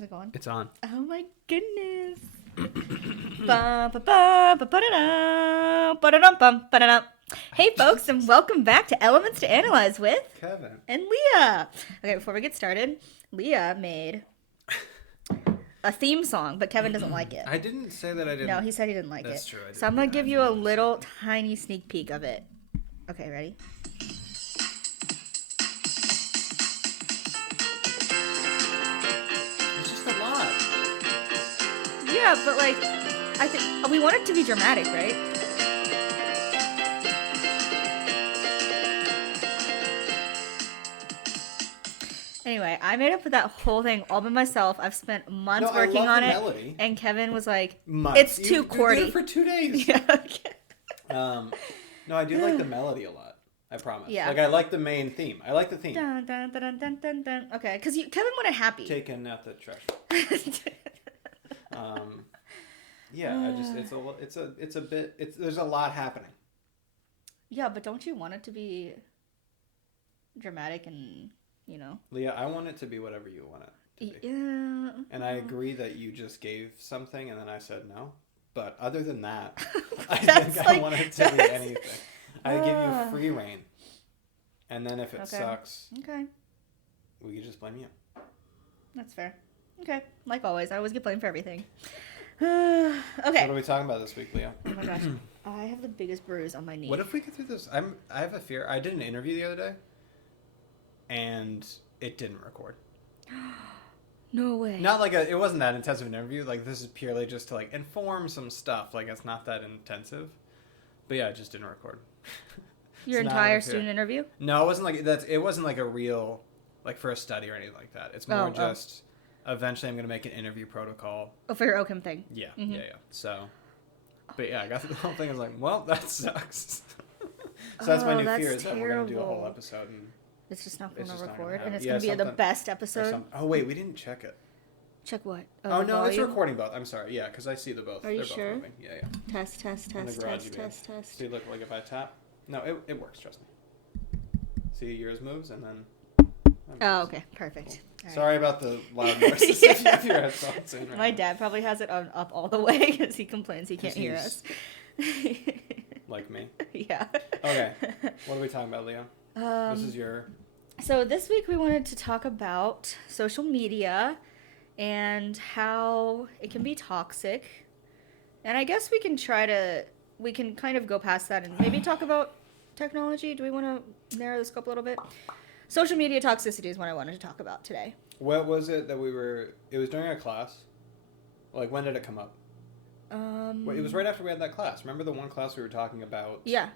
Is it going? It's on. Oh my goodness. Ba, ba, ba, ba, ba-da-da, ba-da-dum, bum, ba-da-dum. Hey folks, and welcome back to Elements to Analyze with Kevin. and Leah. Okay, before we get started, Leah made a theme song, but Kevin doesn't like it. I didn't say that I didn't. No, he said he didn't like That's it. true, I So I'm didn't. gonna give you a little tiny sneak peek of it. Okay, ready? It's just a lot. Yeah, but like, I think we want it to be dramatic, right? Anyway, I made up that whole thing all by myself. I've spent months No, I working love on the it, melody. and Kevin was like, Months. "It's too You did chordy." it for 2 days. Yeah. Okay. No, I do like the melody a lot. I promise. Yeah. Like I like the main theme. I like the theme. Dun, dun, dun, dun, dun, dun. Okay, because Kevin wanted happy. Taken out the trash. Yeah, I just it's a bit there's a lot happening. Yeah, but don't you want it to be dramatic and Leah, I want it to be whatever you want it to be. Yeah. And I agree that you just gave something and then I said no. But other than that, I That's think I like- want it to be that's- anything. I give you free reign. And then if it Okay. sucks, Okay, we could just blame you. that's fair. Okay, like always, I always get blamed for everything. What Okay. are we talking about this week, Leah? Oh my gosh, I have the biggest bruise on my knee. What if we get through this? I have a fear. I did an interview the other day, and it didn't record. No way. Not like it wasn't that intensive an interview. Like this is purely just to like inform some stuff. Like it's not that intensive. But yeah, it just didn't record. Your It's not entire up here. student interview? No, it wasn't like that. It wasn't like a real like for a study or anything like that. It's more Oh. just eventually I'm gonna make an interview protocol. Oh, for your Oakham thing. Yeah, Mhm. yeah. So, but yeah, I got through the whole thing. I was like, well, that sucks. So that's my Oh, new that's fear is that we're gonna do a whole terrible. episode and It's just not going It's to just not gonna record, and happen. it's Yeah, going to be the something- best or episode. some. Oh wait, we didn't check it. Check what? Oh the no, it's volume? recording both. I'm sorry. Yeah, because I see the both. Are you They're sure? both moving. Yeah, yeah. Test, test, In the test, garage test, you made. test, test. See, look, like if I tap. No, it works. Trust me. See, yours moves and then. Oh, okay, perfect. All right. Sorry about the loud noises. Yeah. If you have your headphones in right My now. dad probably has it on, up all the way because he complains he can't hear us. Like me. Yeah. Okay. What are we talking about, Leo? This is your. So this week we wanted to talk about social media and how it can be toxic. And I guess we can kind of go past that and maybe talk about technology. Do we want to narrow the scope a little bit? Social media toxicity is what I wanted to talk about today. What was it that we were? It was during a class. Like when did it come up? Well, it was right after we had that class. Remember the one class we were talking about? Yeah.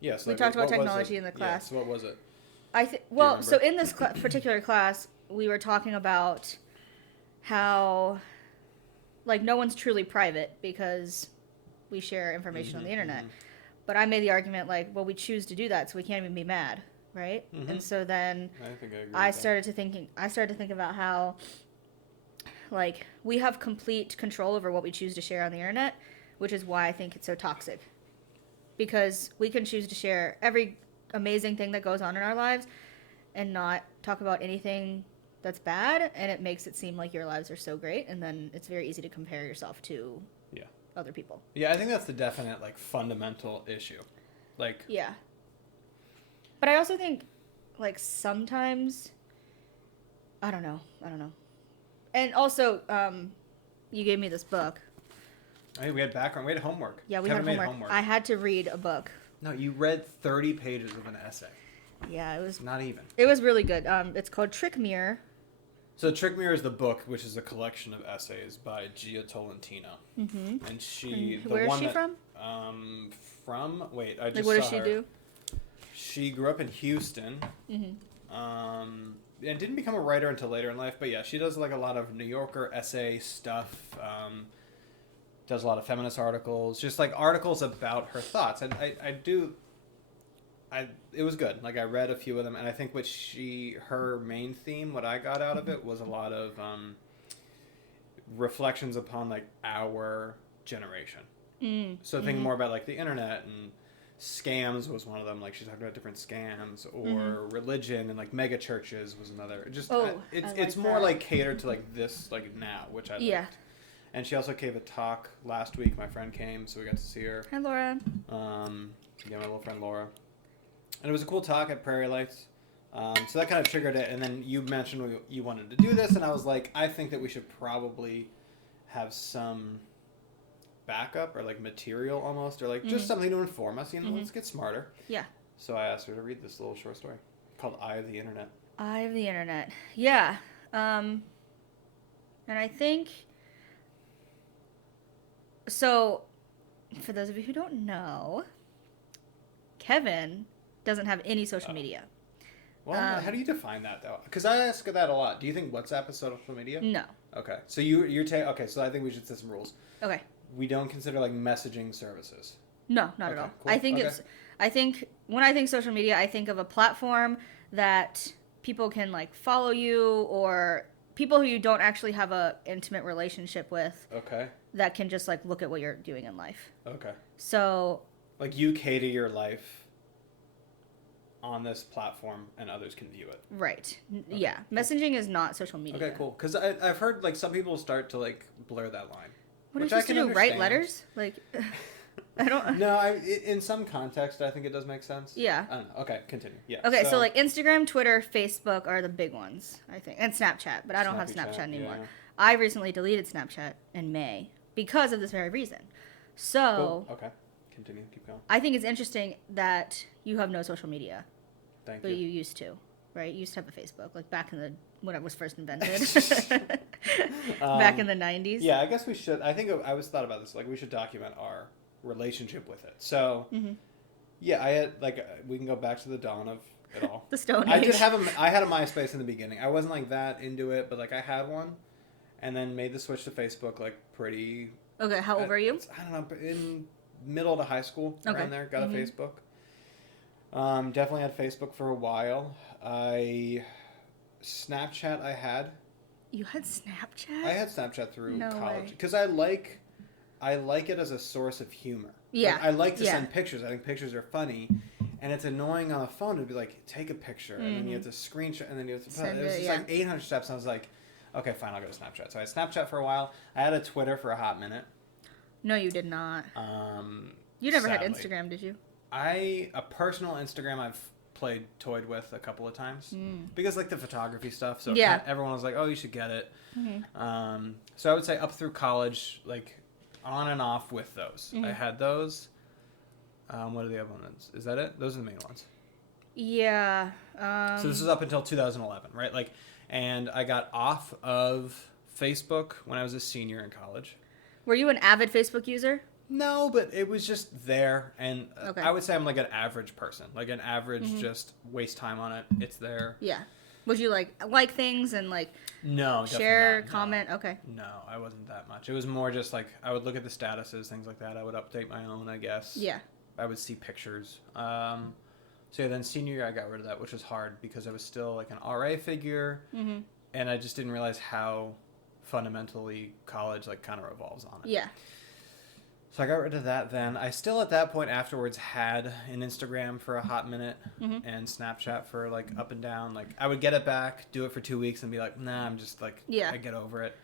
Yes. We like, talked about what was technology it? in the class. Yes. What was it? Well, so remember? in this particular class, we were talking about how, like, no one's truly private because we share information on the internet. But I made the argument, like, well, we choose to do that, so we can't even be mad, right? Mhm. And so then I think I agree. I with that. started to think about how, like, we have complete control over what we choose to share on the internet, which is why I think it's so toxic. Because we can choose to share every amazing thing that goes on in our lives and not talk about anything that's bad, and it makes it seem like your lives are so great, and then it's very easy to compare yourself to Yeah. other people. Yeah, I think that's the definite like fundamental issue. Like Yeah. But I also think, like, sometimes, I don't know. And also, you gave me this book. hey, we had background, we had homework. Yeah, we Kevin had made homework. I had to read a book. No, you read 30 pages of an essay. Yeah, Not even. it was really good. It's called Trick Mirror. So Trick Mirror is the book, which is a collection of essays by Gia Tolentino. Mm-hmm. And she, the Where is one she that, from? Wait, I just Like, what does saw she her. do? She grew up in Houston. Mm-hmm. And didn't become a writer until later in life, but yeah, she does like a lot of New Yorker essay stuff. Does a lot of feminist articles, just like articles about her thoughts. And it was good. Like I read a few of them, and I think her main theme, what I got out of it was a lot of reflections upon like our generation. Mm. So thinking more about like the internet and scams was one of them. Like she talked about different scams, or Mm-hmm. religion, and like mega churches was another. Just Oh, it's I like it's more that. like catered to like this like now, which I Yeah. liked. And she also gave a talk last week. My friend came, so we got to see her. Hi, Laura. Yeah, my little friend Laura. And it was a cool talk at Prairie Lights. So that kind of triggered it. And then you mentioned you wanted to do this, and I was like, I think that we should probably have some backup or like material almost, or like just something to inform us. Let's get smarter. Yeah. So I asked her to read this little short story called "Eye of the Internet." Eye of the Internet. Yeah. And I think. So, for those of you who don't know, Kevin doesn't have any social media. Well, how do you define that though? Because I ask that a lot. Do you think WhatsApp is social media? No. Okay, so you're okay. So I think we should set some rules. Okay. We don't consider like messaging services. No, not at Okay, all. cool. I think Okay. I think when I think social media, I think of a platform that people can like follow you, or people who you don't actually have a intimate relationship with Okay. that can just like look at what you're doing in life. Okay. So, Like you cater your life on this platform, and others can view it. right. Yeah. Messaging is not social media. Okay, cool. Because I've heard like some people start to like blur that line. What are you Which I supposed to can do? Write understand. letters? Like, I don't. No, in some context, I think it does make sense. Yeah. I don't know. Okay, continue. Yeah. Okay, so like Instagram, Twitter, Facebook are the big ones, I think, and Snapchat. But I don't have Snappy Snapchat chat, anymore. yeah. I recently deleted Snapchat in May because of this very reason. So Cool. Okay. Continue. Keep going. I think it's interesting that you have no social media, Thank but you. you used to, right? You used to have a Facebook, like back in the when it was first invented, back in the 90s. Yeah, I guess we should. I think I was thought about this. Like, we should document our relationship with it. So, Mhm. yeah, I had like we can go back to the dawn of it all. The Stone Age. I did have I had a MySpace in the beginning. I wasn't like that into it, but like I had one, and then made the switch to Facebook like pretty. Okay, how old were you? I don't know, but in middle to high school Okay. around there. Got Mhm. a Facebook. Definitely had Facebook for a while. Snapchat I had. You had Snapchat? I had Snapchat through No college way. because I like it as a source of humor. Yeah, Like, I like to yeah. send pictures. I think pictures are funny, and it's annoying on the phone to be like, take a picture, and then you have to screenshot, and then you have to. Send It was it, just yeah. like 800 steps. And I was like, okay, fine, I'll go to Snapchat. So I had Snapchat for a while. I had a Twitter for a hot minute. No, you did not. Um, You never sadly. had Instagram, did you? a personal Instagram I've toyed with a couple of times because like the photography stuff. So Yeah. everyone was like, oh, you should get it. Mhm. So I would say up through college, like on and off with those. I had those. What are the other ones? Is that it? Those are the main ones. Yeah. So this is up until 2011, right? Like, and I got off of Facebook when I was a senior in college. Were you an avid Facebook user? No, but it was just there, and Okay. I would say I'm like an average person, like an average, just waste time on it. It's there. Yeah. Would you like things and like No, definitely share, not. No. comment? Okay. No, I wasn't that much. It was more just like I would look at the statuses, things like that. I would update my own, I guess. Yeah. I would see pictures. So yeah, then senior year I got rid of that, which was hard because I was still like an RA figure, Mhm. and I just didn't realize how fundamentally college like kind of revolves on it. Yeah. So I got rid of that then. I still at that point afterwards had an Instagram for a hot minute and Snapchat for like up and down. Like I would get it back, do it for 2 weeks and be like, nah, I'm just like, Yeah. I get over it.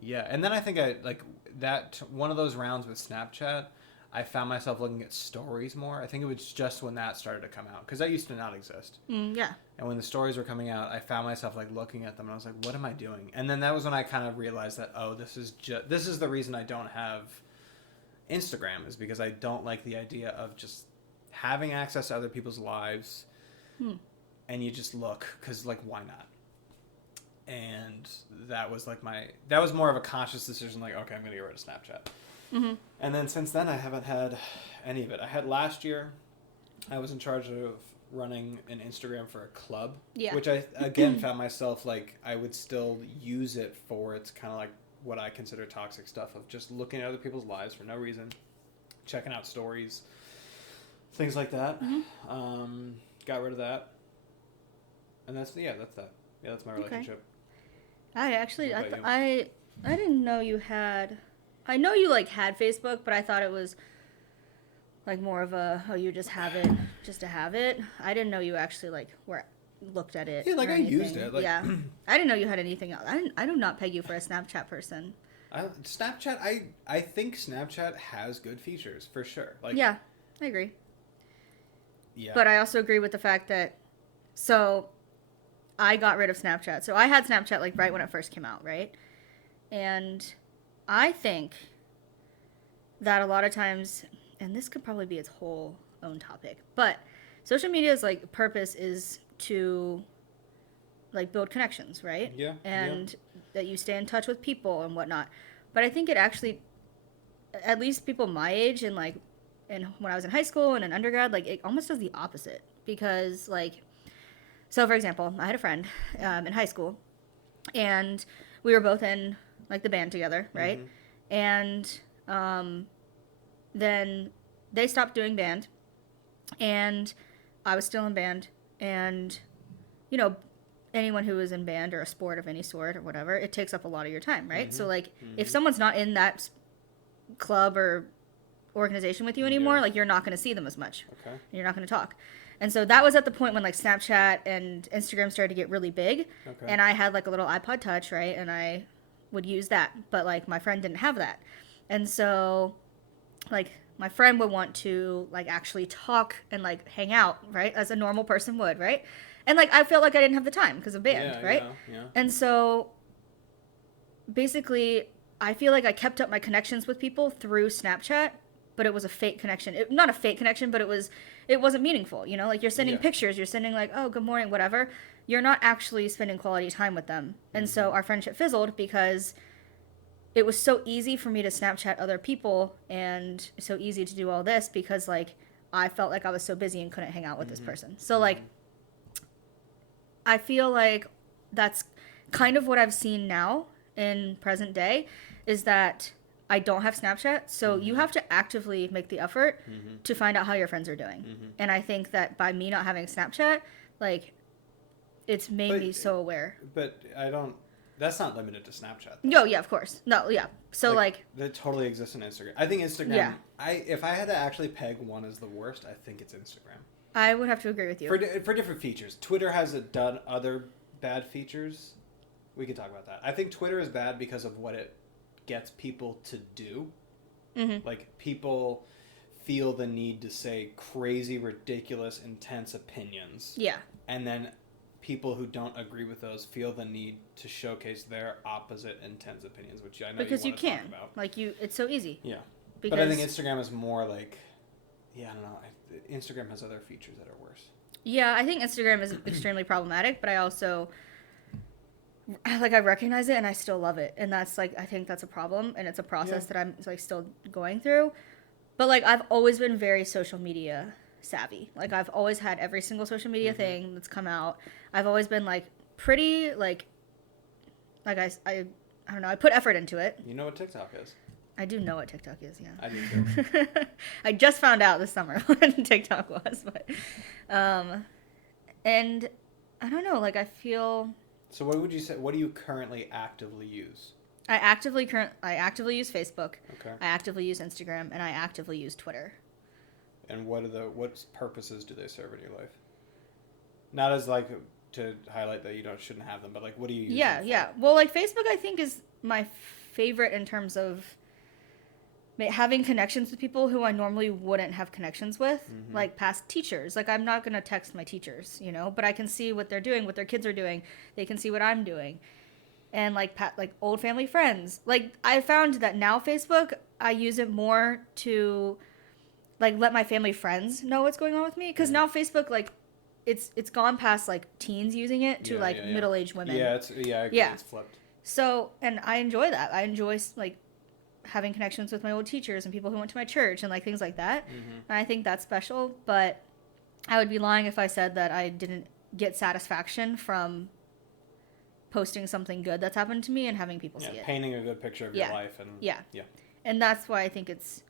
Yeah. And then I think I like that one of those rounds with Snapchat, I found myself looking at stories more. I think it was just when that started to come out because that used to not exist. Yeah. And when the stories were coming out, I found myself like looking at them and I was like, what am I doing? And then that was when I kind of realized that, oh, this is the reason I don't have Instagram is because I don't like the idea of just having access to other people's lives and you just look because like, why not? And that was like that was more of a conscious decision. Like, okay, I'm going to get rid of Snapchat. Mm-hmm. And then since then I haven't had any of it. I had last year, I was in charge of running an Instagram for a club, Yeah. which I again found myself like I would still use it for. It's kind of like what I consider toxic stuff of just looking at other people's lives for no reason, checking out stories, things like that. Got rid of that, and that's that. Yeah, that's my relationship. I actually, What about I didn't know you had. I know you like had Facebook, but I thought it was like more of a, oh, you just have it just to have it. I didn't know you actually like were looked at it. Yeah, like or I used anything. it. Like, Yeah, I didn't know you had anything else. I do not peg you for a Snapchat person. Snapchat. I think Snapchat has good features for sure. Like, Yeah, I agree. yeah. But I also agree with the fact that, so I got rid of Snapchat. So I had Snapchat like right when it first came out, right? And I think that a lot of times, and this could probably be its whole own topic, but social media's like purpose is to like build connections, right? Yeah. And that you stay in touch with people and whatnot. But I think it actually, at least people my age and like, and when I was in high school and in undergrad, like it almost does the opposite because like, so for example, I had a friend in high school, and we were both in like the band together, right? Mm-hmm. And then they stopped doing band, and I was still in band, and you know, anyone who is in band or a sport of any sort or whatever, it takes up a lot of your time, right? Mm-hmm. So like, Mm-hmm. if someone's not in that club or organization with you anymore, Yeah. like you're not going to see them as much. Okay. And you're not going to talk. And so that was at the point when like Snapchat and Instagram started to get really big. Okay. And I had like a little iPod Touch, right? And I would use that. But like my friend didn't have that. And so like my friend would want to like actually talk and like hang out, right? As a normal person would, right? And like I felt like I didn't have the time because of band, Yeah, right? Yeah. And so basically I feel like I kept up my connections with people through Snapchat, but it was a fake connection. Not a fake connection, but it wasn't meaningful, you know? Like you're sending Yeah. pictures, you're sending like, oh, good morning, whatever. You're not actually spending quality time with them. And so our friendship fizzled because it was so easy for me to Snapchat other people and so easy to do all this because like I felt like I was so busy and couldn't hang out with this person. So like I feel like that's kind of what I've seen now in present day is that I don't have Snapchat, so you have to actively make the effort to find out how your friends are doing. And I think that by me not having Snapchat, like it's made But- me so aware. But I don't. That's not limited to Snapchat. No, yeah, of course. No, yeah. So like that totally exists in Instagram. I think Instagram. Yeah. If I had to actually peg one as the worst, I think it's Instagram I would have to agree with you. for different features. Twitter has done other bad features. We could talk about that. I think Twitter is bad because of what it gets people to do. Mm-hmm. Like people feel the need to say crazy, ridiculous, intense opinions, Yeah. and then people who don't agree with those feel the need to showcase their opposite intense opinions, which I know Because you want to talk can. about. Like it's so easy. Yeah, Because but I think Instagram is more like, yeah, I don't know. Instagram has other features that are worse. Yeah, I think Instagram is extremely problematic, but I also like I recognize it and I still love it. And that's like I think that's a problem and it's a process that I'm like still going through. But like I've always been very social media savvy. Like I've always had every single social media thing that's come out. I've always been like pretty like I don't know, I put effort into it. You know what TikTok is? I do know what TikTok is, yeah. I do too. I just found out this summer what TikTok was, but and I don't know, like I feel So what would you say? What do you currently actively use? I actively use Facebook. Okay. I actively use Instagram and I actively use Twitter. And what purposes do they serve in your life? Not as like to highlight that you shouldn't have them, but like what do you use? Yeah, them for? yeah. Well, like Facebook I think is my favorite in terms of having connections with people who I normally wouldn't have connections with, like past teachers. Like I'm not going to text my teachers, you know, but I can see what they're doing, what their kids are doing. They can see what I'm doing. And like old family friends. Like I found that now Facebook, I use it more to like let my family friends know what's going on with me cuz now Facebook like it's gone past like teens using it to Yeah. middle-aged women. Yeah, I agree, Yeah. it's flipped. So, and I enjoy that. I enjoy like having connections with my old teachers and people who went to my church and like things like that. And I think that's special, but I would be lying if I said that I didn't get satisfaction from posting something good that's happened to me and having people see it. Painting a good picture of your life and Yeah. yeah. And that's why I think it's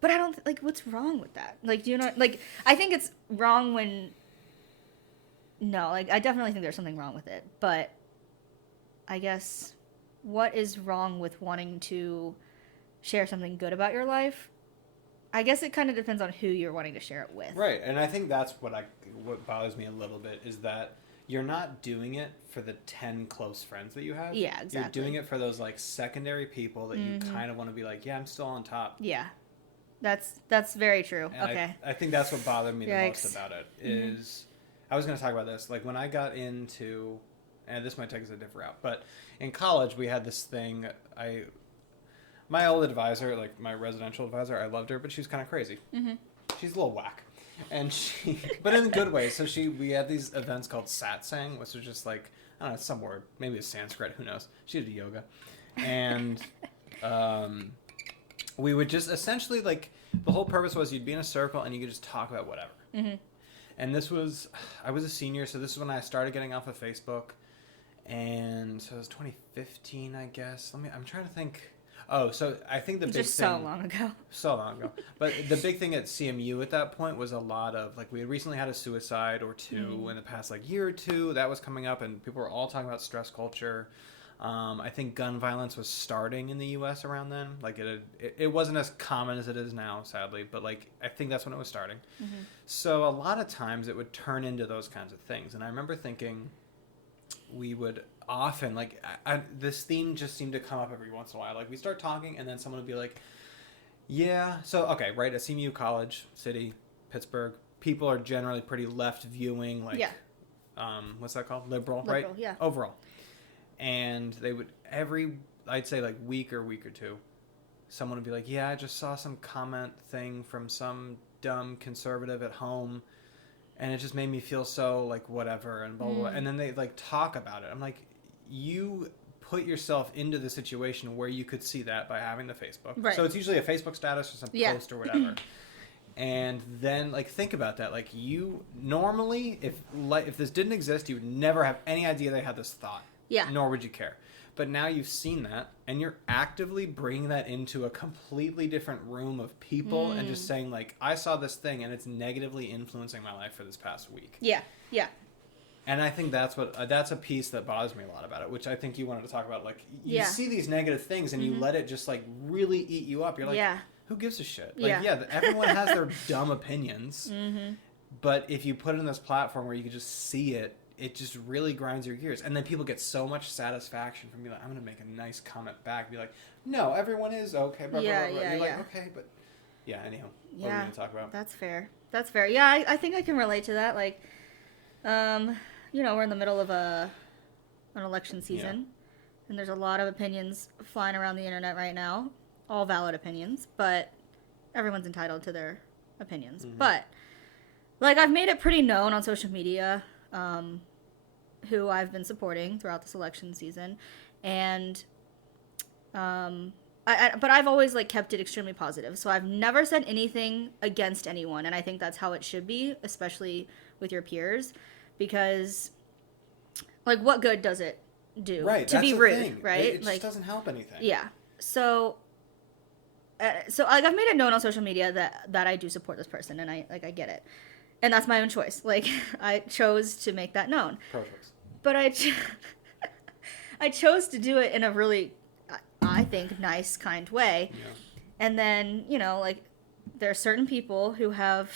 but I don't like what's wrong with that? Like do you know like I think it's wrong when no, like I definitely think there's something wrong with it, but I guess what is wrong with wanting to share something good about your life? I guess it kind of depends on who you're wanting to share it with. Right, and I think that's what bothers me a little bit is that you're not doing it for the 10 close friends that you have. Yeah, exactly. You're doing it for those like secondary people that you kind of want to be like, yeah, I'm still on top. Yeah, that's very true. And okay. I think that's what bothered me the Yikes. most about it is I was going to talk about this. Like when I got into, and this might take us a different route, but in college we had this thing. My old advisor, like my residential advisor, I loved her, but she was kind of crazy. She's a little whack. And but in a good way. So we had these events called satsang, which was just like, I don't know, some word, maybe it's Sanskrit, who knows. She did yoga. And we would just essentially like, the whole purpose was you'd be in a circle and you could just talk about whatever. And I was a senior, so this is when I started getting off of Facebook. And so it was 2015, I guess. I'm trying to think. Oh, so I think the big Just thing... so long ago. So long ago. But the big thing at CMU at that point was a lot of, like, we had recently had a suicide or two in the past, like, year or two. That was coming up, and people were all talking about stress culture. I think gun violence was starting in the U.S. around then. Like, it wasn't as common as it is now, sadly. But, like, I think that's when it was starting. So a lot of times it would turn into those kinds of things. And I remember thinking we would... often like this theme just seemed to come up every once in a while. Like we start talking and then someone would be like, yeah, so okay, right, at CMU College City, Pittsburgh, people are generally pretty left viewing, like what's that called, liberal, right? Yeah, overall. And they would I'd say like week or two, someone would be like, yeah, I just saw some comment thing from some dumb conservative at home and it just made me feel so like whatever and blah blah blah. And then they like talk about it. I'm like, you put yourself into the situation where you could see that by having the Facebook. Right. So it's usually a Facebook status or some post or whatever. And then like think about that. Like you normally, if this didn't exist, you would never have any idea they had this thought. Yeah. Nor would you care. But now you've seen that, and you're actively bringing that into a completely different room of people and just saying, like, I saw this thing, and it's negatively influeing my life for this past week. Yeah, yeah. And I think that's a piece that bothers me a lot about it, which I think you wanted to talk about. Like, you see these negative things, and you let it just, like, really eat you up. You're like, who gives a shit? Like, everyone has their dumb opinions, but if you put it in this platform where you can just see it, it just really grinds your gears. And then people get so much satisfaction from being like, I'm going to make a nice comment back. Be like, no, everyone is okay. Blah, blah, blah, blah. You're like, okay, but... Yeah, anyhow. What are we going to talk about? That's fair. That's fair. Yeah, I think I can relate to that. Like, we're in the middle of an election season. And there's a lot of opinions flying around the internet right now. All valid opinions. But everyone's entitled to their opinions. But, like, I've made it pretty known on social media... who I've been supporting throughout this election season, and but I've always like kept it extremely positive. So I've never said anything against anyone, and I think that's how it should be, especially with your peers, because like what good does it do to be rude, thing. Right? It just doesn't help anything. Yeah. So like I've made it known on social media that I do support this person, and I get it. And that's my own choice. Like, I chose to make that known. Pro choice. But I chose to do it in a really, I think, nice, kind way. Yeah. And then, like, there are certain people who have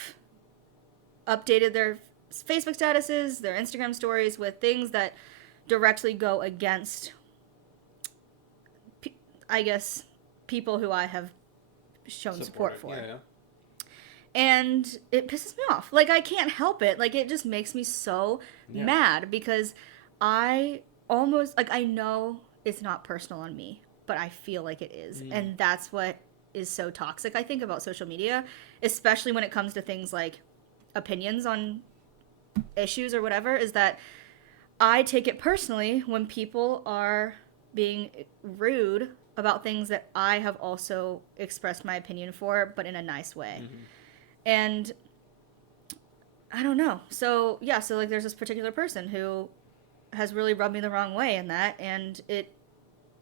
updated their Facebook statuses, their Instagram stories with things that directly go against, I guess, people who I have shown support for. Yeah. And it pisses me off. Like, I can't help it. Like, it just makes me so mad because I almost, like, I know it's not personal on me, but I feel like it is. And that's what is so toxic, I think, about social media, especially when it comes to things like opinions on issues or whatever, is that I take it personally when people are being rude about things that I have also expressed my opinion for, but in a nice way. And I don't know. So, like there's this particular person who has really rubbed me the wrong way in that. And it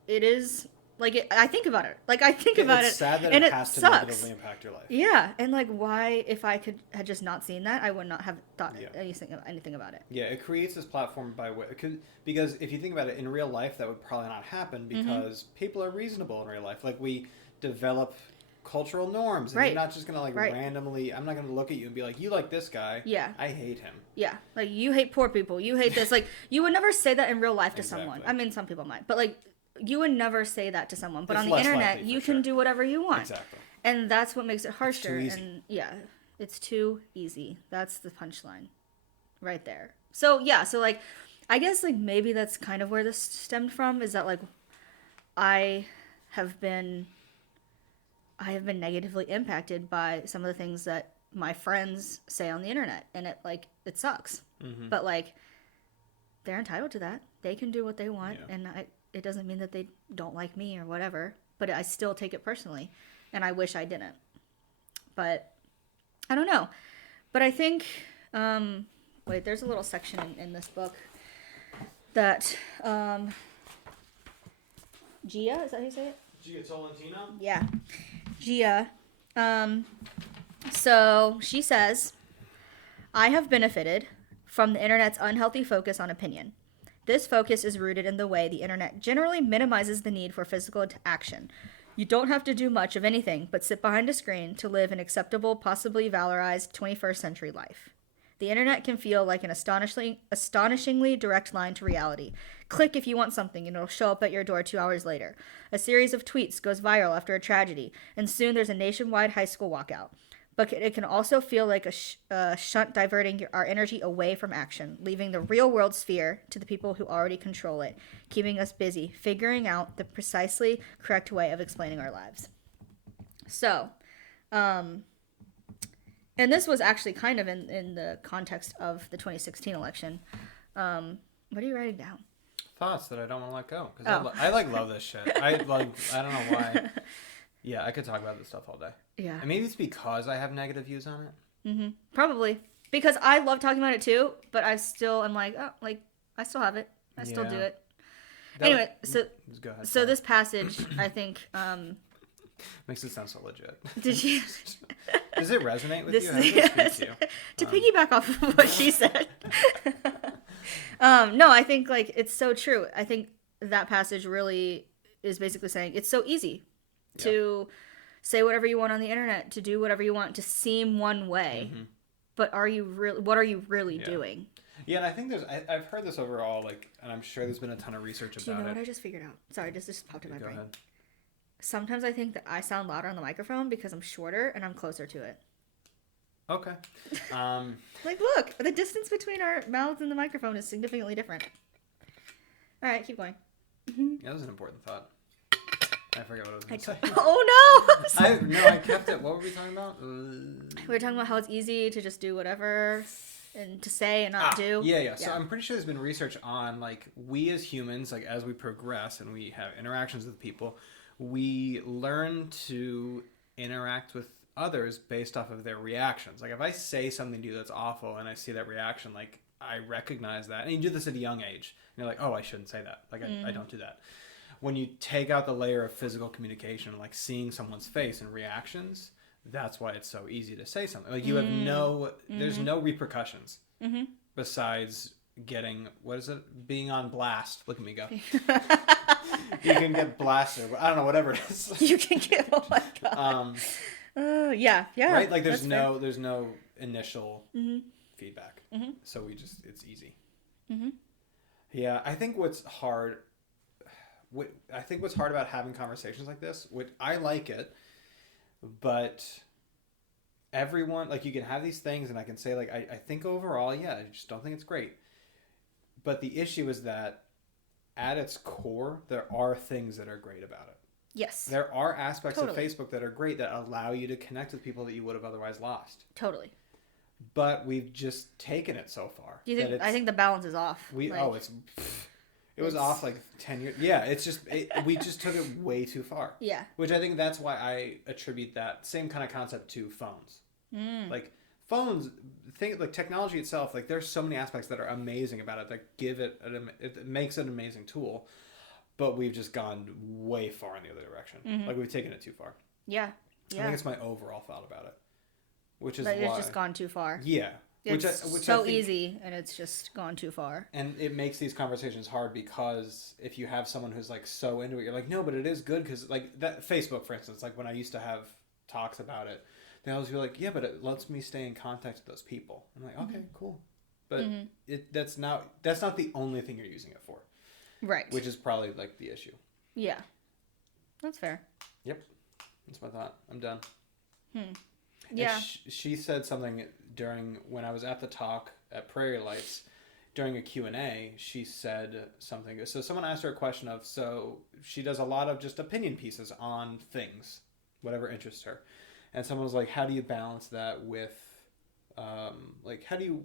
is, like, I think about it. Like, I think about it. It's sad that and it has to negatively impact your life. Yeah. And, like, why, if I had just not seen that, I would not have thought anything about it. Yeah, it creates this platform because if you think about it, in real life, that would probably not happen because people are reasonable in real life. Like, we develop cultural norms. And Right. you're not just going to, like, Right. randomly... I'm not going to look at you and be like, you like this guy. Yeah. I hate him. Yeah. Like, you hate poor people. You hate this. Like, you would never say that in real life to someone. Exactly. I mean, some people might. But, like, you would never say that to someone. But It's on the less internet, likely, you for can sure. do whatever you want. Exactly. And that's what makes it harsher. easy. And, yeah, it's too easy. That's the punchline right there. So, yeah. So, like, I guess, like, maybe that's kind of where this stemmed from, is that, like, I have been negatively impacted by some of the things that my friends say on the internet, and it sucks. Mm-hmm. But, like, they're entitled to that. They can do what they want, Yeah. and it doesn't mean that they don't like me or whatever, but I still take it personally, and I wish I didn't. But I don't know. But I think wait, there's a little section in this book that Gia, is that how you say it? Gia Tolentino? Yeah. Gia. So she says, I have benefited from the internet's unhealthy focus on opinion. This focus is rooted in the way the internet generally minimizes the need for physical action. You don't have to do much of anything but sit behind a screen to live an acceptable, possibly valorized 21st century life. The internet can feel like an astonishingly direct line to reality. Click if you want something and it'll show up at your door 2 hours later. A series of tweets goes viral after a tragedy, and soon there's a nationwide high school walkout. But it can also feel like a shunt diverting our energy away from action, leaving the real world sphere to the people who already control it, keeping us busy figuring out the precisely correct way of explaining our lives. So, and this was actually kind of in the context of the 2016 election. What are you writing down? Thoughts that I don't want to let go. Because Oh. I love this shit. I don't know why. Yeah, I could talk about this stuff all day. Yeah. And maybe it's because I have negative views on it. Probably. Because I love talking about it too, but I still am like, oh, like, I still have it. I still do Yeah. it. That Anyway, was- so go ahead. so sorry. this passage, I think, Makes it sound so legit. did you... Does it resonate with This you? How does it yes. speak to you? To piggyback off of what she said. No, I think, like, it's so true. I think that passage really is basically saying it's so easy to say whatever you want on the internet, to do whatever you want, to seem one way. But are you really? What are you really doing? Yeah, and I think I've heard this overall, like, and I'm sure there's been a ton of research Do you about know what it. I just figured out? Sorry, this just popped in my Go brain. ahead. Sometimes I think that I sound louder on the microphone because I'm shorter and I'm closer to it. Okay. Like, look, the distance between our mouths and the microphone is significantly different. All right, keep going. That was an important thought. I forgot what I was going to say. Oh no! I kept it. What were we talking about? We were talking about how it's easy to just do whatever and to say and not do. Yeah. So I'm pretty sure there's been research on, like, we as humans, like, as we progress and we have interactions with people, we learn to interact with others based off of their reactions. Like, if I say something to you that's awful and I see that reaction, like, I recognize that. And you do this at a young age. And you're like, oh, I shouldn't say that. Like, I don't do that. When you take out the layer of physical communication, like seeing someone's face and reactions, that's why it's so easy to say something. Like, you have there's no repercussions besides getting, being on blast. Look at me go. You can get blasted. I don't know, whatever it is. You can get. Oh my god. Yeah. Right? Like, that's fair. there's no initial feedback. So it's easy. Yeah, I think what's hard about having conversations like this, which I like it, but everyone, like, you can have these things and I can say, like, I think overall, yeah, I just don't think it's great. But the issue is that at its core, there are things that are great about it. Yes. There are aspects Totally. of Facebook that are great that allow you to connect with people that you would have otherwise lost. Totally. But we've just taken it so far. Do you think? I think the balance is off. It was off like 10 years. Yeah, we just took it way too far. Yeah. Which I think that's why I attribute that same kind of concept to phones. Like, phones, like technology itself, like, there's so many aspects that are amazing about it that it makes it an amazing tool, but we've just gone way far in the other direction. Like, we've taken it too far. Yeah. I think it's my overall thought about it, which is But why it's just gone too far. Yeah. It's which so I think, easy, and it's just gone too far. and it makes these conversations hard because if you have someone who's, like, so into it, you're like, no, but it is good because, like, that Facebook, for instance, like, when I used to have talks about it, they always be like, yeah, but it lets me stay in contact with those people. I'm like, okay, cool. But that's not the only thing you're using it for. Right. Which is probably like the issue. Yeah. That's fair. Yep. That's my thought. I'm done. Yeah. She said something during when I was at the talk at Prairie Lights during a Q&A. She said something. So someone asked her a question of, so she does a lot of just opinion pieces on things, whatever interests her. And someone was like, how do you balance that with, like, how do you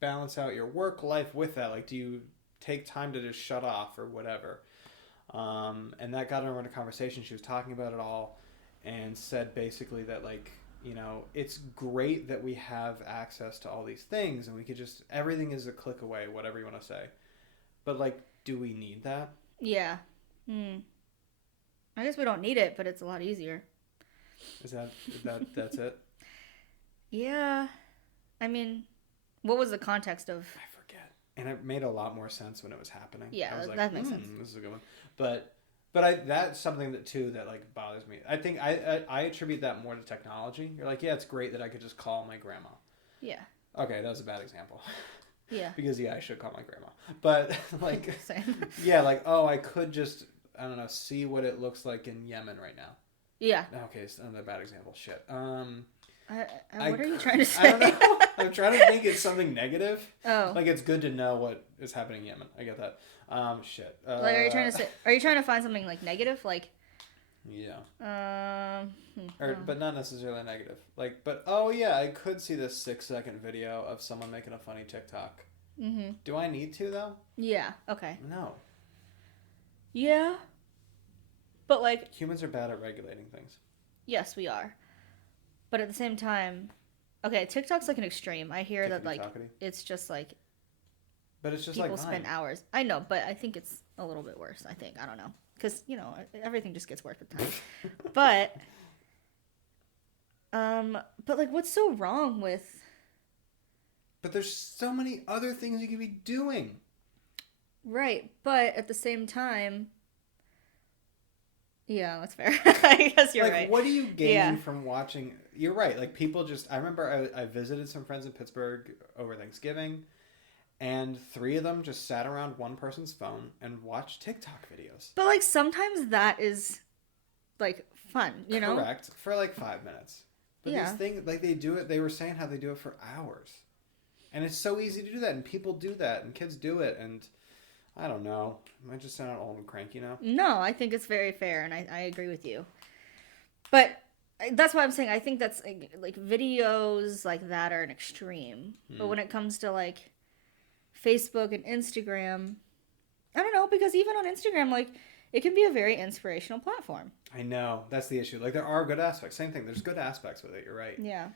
balance out your work life with that? Like, do you take time to just shut off or whatever? And that got her in a conversation. She was talking about it all and said basically that, like, you know, it's great that we have access to all these things and we could just, everything is a click away, whatever you want to say. But, like, do we need that? Yeah. I guess we don't need it, but it's a lot easier. That's it? Yeah. I mean, what was the context of? I forget. And it made a lot more sense when it was happening. Yeah, I was like, that makes sense. This is a good one. But that's something that too that like bothers me. I think I attribute that more to technology. You're like, yeah, it's great that I could just call my grandma. Yeah. Okay, that was a bad example. Yeah. Because I should call my grandma. But like, Same. yeah, like I could just see what it looks like in Yemen right now. Yeah. Okay, it's another bad example. Shit. What are you trying to say? I don't know. I'm trying to think it's something negative. Oh. Like, it's good to know what is happening in Yemen. I get that. Shit. Like, are you trying to find something, like, negative? Like... Yeah. But not necessarily negative. Like, but, yeah, I could see this 6-second video of someone making a funny TikTok. Mm-hmm. Do I need to, though? Yeah. Okay. No. Yeah. But, like... Humans are bad at regulating things. Yes, we are. But at the same time... Okay, TikTok's like an extreme. I hear that, like, it's just, like... But it's just people like spend hours. I know, but I think it's a little bit worse, I think. I don't know. Because, you know, everything just gets worse with time. But, like, what's so wrong with... But there's so many other things you could be doing. Right, but at the same time... Yeah, that's fair. I guess you're right. What are you gaining from watching... You're right. Like, people just... I remember I visited some friends in Pittsburgh over Thanksgiving, and 3 of them just sat around one person's phone and watched TikTok videos. But, like, sometimes that is, like, fun, you know? Correct. For, like, 5 minutes. But these things, like, they do it... They were saying how they do it for hours. And it's so easy to do that, and people do that, and kids do it, and... I don't know. Am I just sounding old and cranky now? No, I think it's very fair, and I agree with you. But that's why I'm saying I think that's, like videos like that are an extreme. But when it comes to, like, Facebook and Instagram, I don't know, because even on Instagram, like, it can be a very inspirational platform. I know. That's the issue. Like, there are good aspects. Same thing. There's good aspects with it. You're right. Yeah.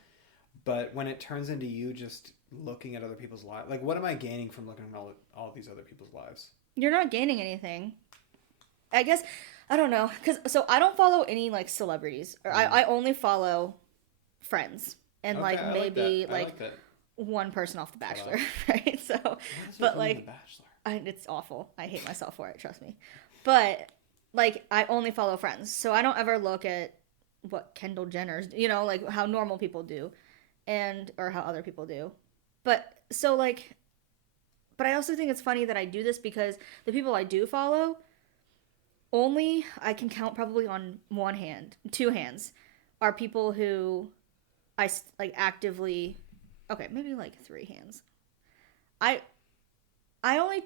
But when it turns into you just looking at other people's lives, like, what am I gaining from looking at all these other people's lives? You're not gaining anything. I guess, I don't know. So I don't follow any, like, celebrities. Or I only follow friends. And, okay, like, maybe, like one person off The Bachelor, right? So, but, like, The Bachelor? It's awful. I hate myself for it, trust me. But, like, I only follow friends. So I don't ever look at what Kendall Jenner's, you know, like, how normal people do. Or how other people do. But, so, like, but I also think it's funny that I do this because the people I do follow, only I can count probably on 2 hands, are people who I, like, actively, okay, maybe, like, 3 hands. I only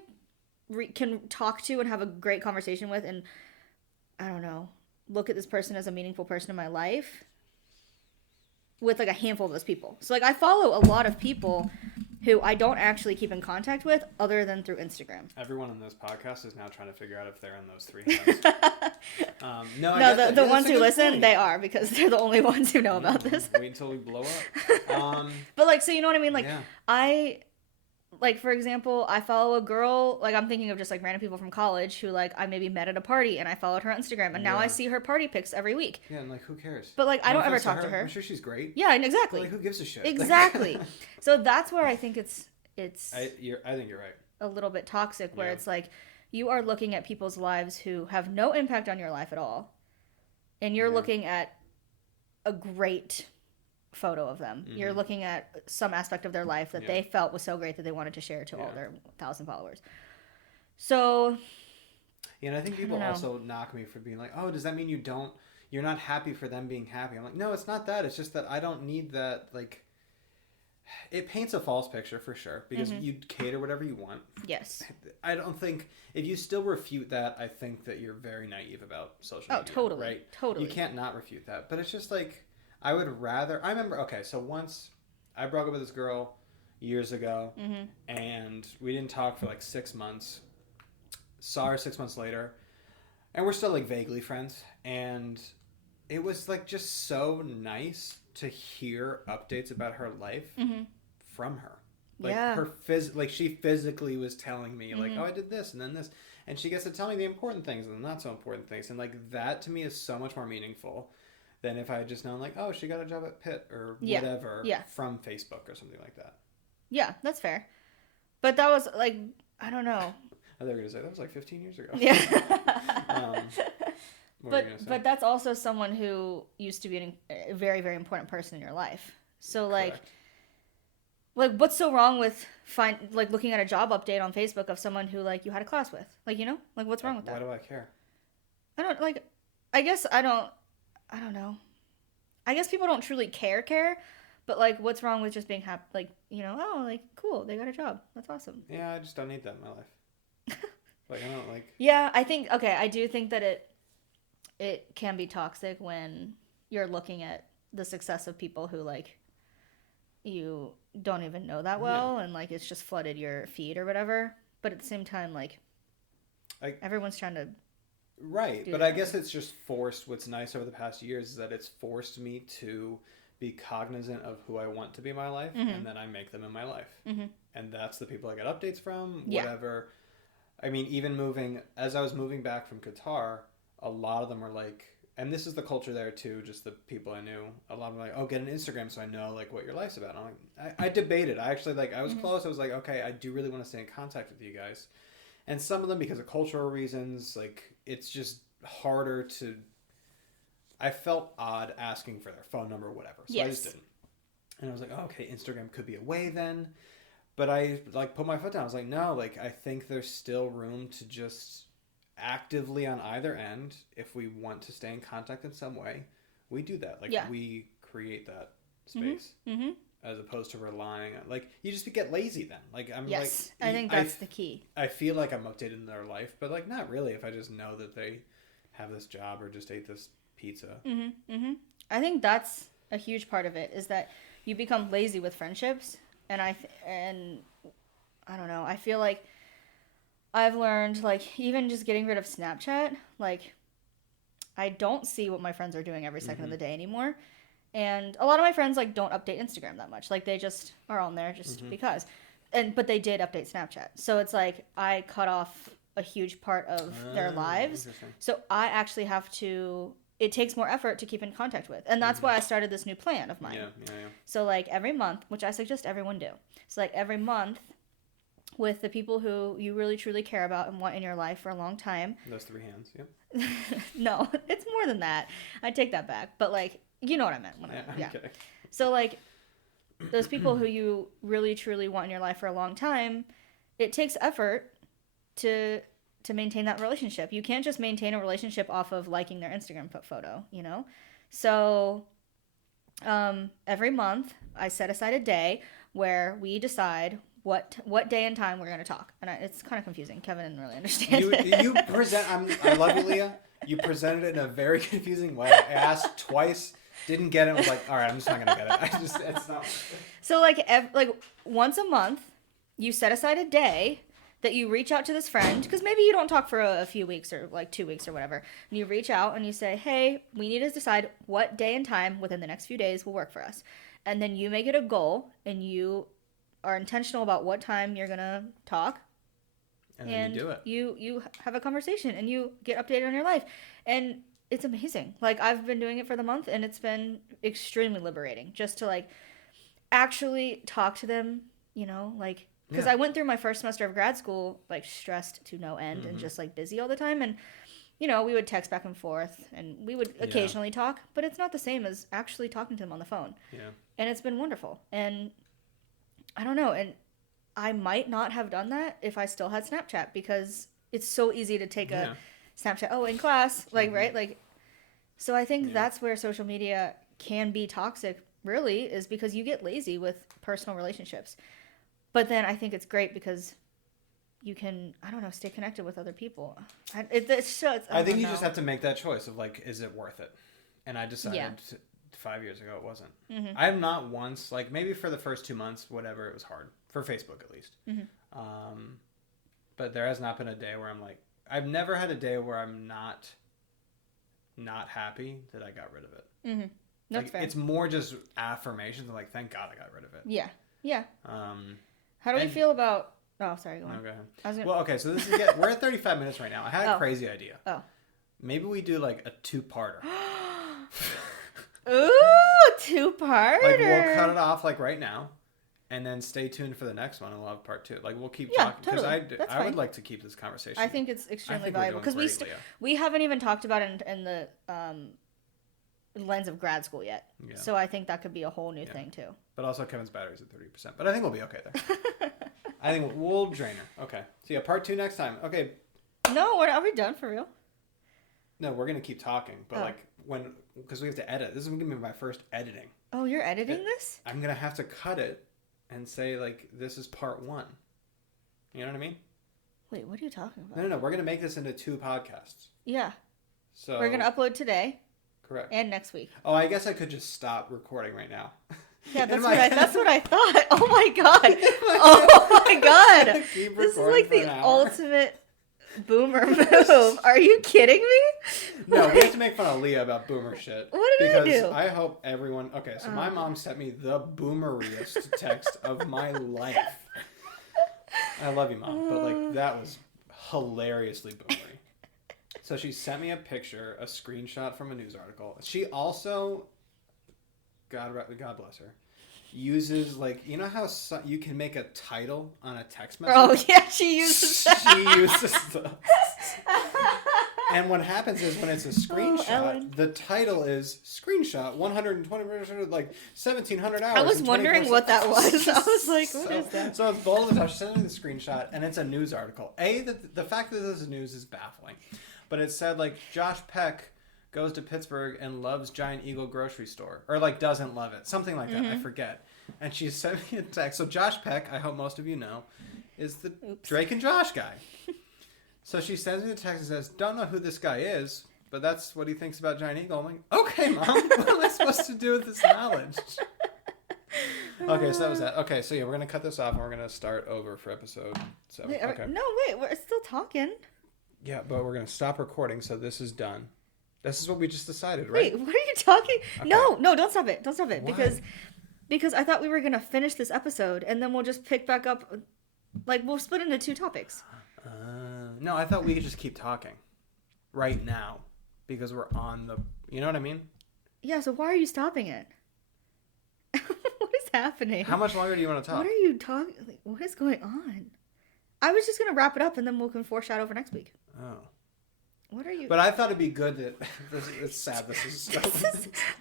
can talk to and have a great conversation with and, I don't know, look at this person as a meaningful person in my life with, like, a handful of those people. So, like, I follow a lot of people who I don't actually keep in contact with other than through Instagram. Everyone in this podcast is now trying to figure out if they're in those 3 hands. No, the ones who listen, they are, because they're the only ones who know about this. Wait until we blow up. But, like, so you know what I mean? Like, yeah. Like, for example, I follow a girl, like, I'm thinking of just, like, random people from college who, like, I maybe met at a party, and I followed her on Instagram, and now I see her party pics every week. Yeah, and, like, who cares? But, like, I don't ever talk to her. I'm sure she's great. Yeah, and exactly. But, like, who gives a shit? Exactly. So that's where I think it's I think you're right. A little bit toxic, where it's like, you are looking at people's lives who have no impact on your life at all, and you're looking at a great photo of them. Mm-hmm. You're looking at some aspect of their life that they felt was so great that they wanted to share to all their 1,000 followers. So, yeah, and I think people I don't know. also knock me for being like, oh, does that mean you're not happy for them being happy? I'm like, no, it's not that. It's just that I don't need that. Like, it paints a false picture for sure because you cater whatever you want. Yes. I don't think if you still refute that, I think that you're very naive about social media. Totally. Right? Totally. You can't not refute that. But it's just like, I would rather. I remember, okay, so once I broke up with this girl years ago, and we didn't talk for like 6 months. Saw her 6 months later, and we're still like vaguely friends. And it was like just so nice to hear updates about her life from her. Like her like she physically was telling me like, oh, I did this and then this, and she gets to tell me the important things and the not so important things, and like that to me is so much more meaningful than if I had just known like, oh, she got a job at Pitt or whatever from Facebook or something like that. Yeah, that's fair. But that was like, I don't know. I thought you were gonna say that was like 15 years ago. Yeah. But that's also someone who used to be a very, very important person in your life. So like, Correct. like what's so wrong with looking at a job update on Facebook of someone who like you had a class with? Like, you know, like what's wrong with that? Why do I care? I don't like. I guess I don't know. I guess people don't truly care. But like, what's wrong with just being happy? Like, you know, oh, like cool, they got a job. That's awesome. Yeah, I just don't need that in my life. Like I don't like. Yeah, I do think that it can be toxic when you're looking at the success of people who like you don't even know that well, and like it's just flooded your feed or whatever. But at the same time, like everyone's trying to Right, but I guess it's just forced. What's nice over the past years is that it's forced me to be cognizant of who I want to be in my life, and then I make them in my life. And that's the people I get updates from, whatever. I mean, even as I was moving back from Qatar, a lot of them were like, and this is the culture there too, just the people I knew, a lot of them were like, oh, get an Instagram so I know like what your life's about. And I'm like, I debated. I actually like, I was close. I was like, okay, I do really want to stay in contact with you guys. And some of them, because of cultural reasons, like, it's just harder to... I felt odd asking for their phone number or whatever, so I just didn't. And I was like, oh, okay, Instagram could be a way then. But I, like, put my foot down. I was like, no, like, I think there's still room to just actively on either end, if we want to stay in contact in some way, we do that. Like, we create that space. As opposed to relying on, like, you just get lazy then. Like, I'm like, I think that's the key. I feel like I'm updated in their life, but like not really. If I just know that they have this job or just ate this pizza. I think that's a huge part of it, is that you become lazy with friendships, and I don't know. I feel like I've learned, like, even just getting rid of Snapchat, like, I don't see what my friends are doing every second of the day anymore. And a lot of my friends like don't update Instagram that much. Like they just are on there just because. But they did update Snapchat. So it's like I cut off a huge part of their lives. So I actually have to, it takes more effort to keep in contact with. And that's why I started this new plan of mine. Yeah. So like every month, which I suggest everyone do. So like every month with the people who you really truly care about and want in your life for a long time. Those 3 hands, yep. No, it's more than that. I take that back. But like, you know what I meant. Okay. So, like, those people who you really, truly want in your life for a long time, it takes effort to maintain that relationship. You can't just maintain a relationship off of liking their Instagram photo, you know? So, every month, I set aside a day where we decide what day and time we're going to talk. And it's kind of confusing. Kevin didn't really understand it. I love you, Leah. You presented it in a very confusing way. I asked twice. Didn't get it. I was like, all right, I'm just not gonna get it. It's not. So like once a month, you set aside a day that you reach out to this friend, because maybe you don't talk for a few weeks or like 2 weeks or whatever. And you reach out and you say, hey, we need to decide what day and time within the next few days will work for us. And then you make it a goal and you are intentional about what time you're gonna talk. And then you do it. You have a conversation and you get updated on your life. And it's amazing. Like, I've been doing it for the month, and it's been extremely liberating just to, like, actually talk to them, you know, like, because I went through my first semester of grad school, like, stressed to no end and just, like, busy all the time. And you know, we would text back and forth and we would occasionally talk, but it's not the same as actually talking to them on the phone. Yeah. And it's been wonderful. And I don't know. And I might not have done that if I still had Snapchat, because it's so easy to take a Snapchat. Oh, in class, like, right? Like, so I think that's where social media can be toxic, really, is because you get lazy with personal relationships. But then I think it's great because you can, I don't know, stay connected with other people. I think you just have to make that choice of, like, is it worth it? And I decided 5 years ago it wasn't. Mm-hmm. I have not once, like, maybe for the first 2 months, whatever, it was hard. For Facebook, at least. Mm-hmm. But there has not been a day where I'm like, I've never had a day where I'm not happy that I got rid of it. Mm-hmm. That's like, fair. It's more just affirmations of, like, thank God I got rid of it. Yeah. Yeah. How do we and- feel about... Oh, sorry, go on. No, go ahead. I was gonna... Well, okay, so this is we're at 35 minutes right now. I had a crazy idea. Oh. Maybe we do, like, a two-parter. Ooh, two-parter. Like, we'll cut it off, like, right now. And then stay tuned for the next one, and we'll have part 2. Like, we'll keep talking. Because totally. I would like to keep this conversation. I think it's extremely we're valuable. doing Because great, we haven't even talked about it in the lens of grad school yet. Yeah. So I think that could be a whole new thing, too. But also, Kevin's battery's at 30%. But I think we'll be okay there. I think we'll drain her. Okay. So, yeah, part 2 next time. Okay. No, are we done for real? No, we're going to keep talking. But, because we have to edit. This is going to be my first editing. Oh, you're editing this? I'm going to have to cut it and say, like, this is part 1. You know what I mean? Wait, what are you talking about? No. We're going to make this into 2 podcasts. Yeah. So We're going to upload today. Correct. And next week. Oh, I guess I could just stop recording right now. Yeah, that's what I thought. Oh my god. Oh my god. This is like the ultimate boomer move. Are you kidding me? No, we have to make fun of Leah about boomer shit. What did I do? Because I hope everyone... Okay, so my mom sent me the boomeriest text of my life. I love you, Mom. But, like, that was hilariously boomery. So she sent me a picture, a screenshot from a news article. She also... God bless her. Uses, like, you know how you can make a title on a text message? Oh, yeah, she uses that. She uses those. And what happens is when it's a screenshot, the title is screenshot 120, like 1,700 hours. I was wondering what that was. I was like, what is that? So it's bold as hell. She sent me the screenshot, and it's a news article. The fact that this is news is baffling. But it said, like, Josh Peck goes to Pittsburgh and loves Giant Eagle grocery store. Or, like, doesn't love it. Something like that. I forget. And she sent me a text. So Josh Peck, I hope most of you know, is the Drake and Josh guy. So she sends me a text and says, don't know who this guy is, but that's what he thinks about Giant Eagle. I'm like, okay, Mom. What am I supposed to do with this knowledge? Okay, so that was that. Okay, so yeah, we're going to cut this off and we're going to start over for episode 7. Wait, okay. No, wait, we're still talking. Yeah, but we're going to stop recording, so this is done. This is what we just decided, right? Wait, what are you talking? Okay. No, don't stop it. Don't stop it. Why? Because I thought we were going to finish this episode and then we'll just pick back up. Like, we'll split into 2 topics. No, I thought we could just keep talking right now because we're on the... You know what I mean? Yeah, so why are you stopping it? What is happening? How much longer do you want to talk? What are you talking... Like, what is going on? I was just going to wrap it up and then we can foreshadow for next week. Oh. What are you... But I thought it'd be good that... It's sad this is...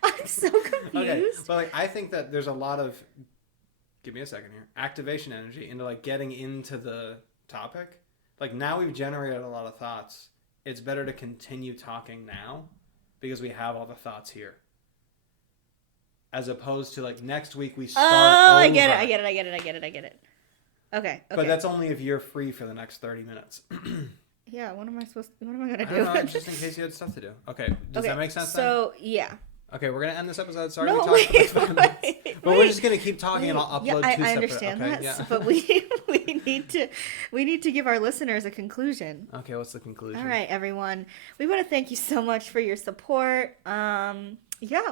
I'm so confused. Okay, but like, I think that there's a lot of... Give me a second here. Activation energy into like getting into the topic. Like now we've generated a lot of thoughts. It's better to continue talking now because we have all the thoughts here. As opposed to like next week we start over. I get it. Okay. But that's only if you're free for the next 30 minutes. Yeah, what am I going to I do? don't know, just in case you had stuff to do. Okay, does that make sense then? So, yeah. Okay, we're going to end this episode. Sorry No, we talked wait, for 5 minutes. But we're just going to keep talking and I'll upload yeah, 2 separate. I understand okay, that, yeah. but we need to give our listeners a conclusion. Okay, what's the conclusion? All right, everyone. We want to thank you so much for your support. Yeah,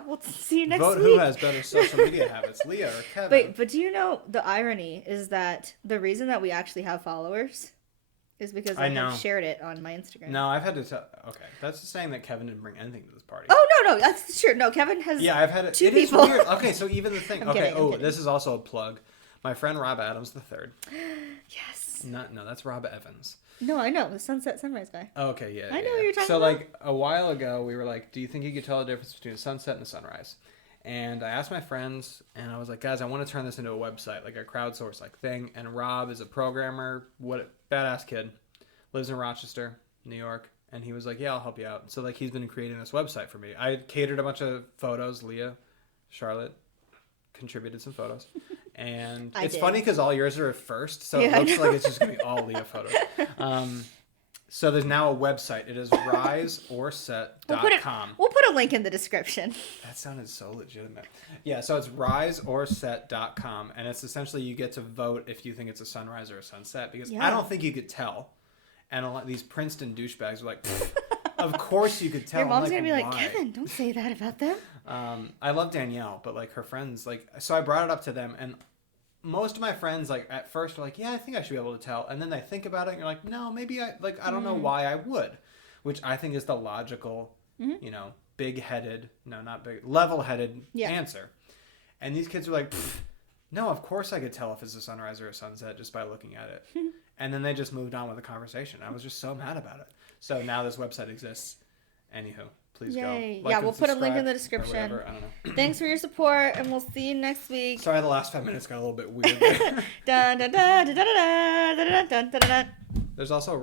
we'll see you next Vote week. who has better social media habits, Leah or Kevin. Wait, but do you know the irony is that the reason that we actually have followers is because I have shared it on my Instagram. No, I've had to tell... Okay, that's just saying that Kevin didn't bring anything to this party. Oh, no, that's true. No, Kevin has I've had it. 2 It is people. weird. Okay, so even the thing... I'm okay, kidding. This is also a plug. My friend Rob Adams III. Yes. No, that's Rob Evans. No, I know the sunset sunrise guy. Okay, yeah. I know yeah. what you're talking so, about. like, a while ago, we were like, do you think you could tell the difference between a sunset and a sunrise? And I asked my friends, and I was like, guys, I want to turn this into a website, like a crowdsource like thing. And Rob is a programmer, badass kid, lives in Rochester, New York. And he was like, yeah, I'll help you out. So, like, he's been creating this website for me. I catered a bunch of photos. Leah, Charlotte contributed some photos. And I it's did. funny because all yours are at first. So Yeah, I it looks know. like it's just going to be all Leah photos. So there's now a website. It is riseorset.com. We'll put a link in the description. That sounded so legitimate. Yeah, so it's riseorset.com. And it's essentially you get to vote if you think it's a sunrise or a sunset. Because Yeah. I don't think you could tell. And a lot these Princeton douchebags are like, of course you could tell. Your I'm mom's gonna be like, why? Kevin, don't say that about them. I love Danielle, but like her friends, like, so I brought it up to them, and most of my friends, like, at first are like, yeah, I think I should be able to tell. And then they think about it and you're like, no, maybe I don't know why I would, which I think is the logical, you know, level-headed answer. And these kids are like, no, of course I could tell if it's a sunrise or a sunset just by looking at it. And then they just moved on with the conversation. I was just so mad about it. So now this website exists. Anywho, please Yay. go. Yeah, and we'll put a link in the subscribe or description. whatever. I don't know. Thanks for your support, and we'll see you next week. Sorry, the last 5 minutes got a little bit weird there. Dun, dun, dun, dun, dun, dun, dun, dun, dun, dun, dun. There's also a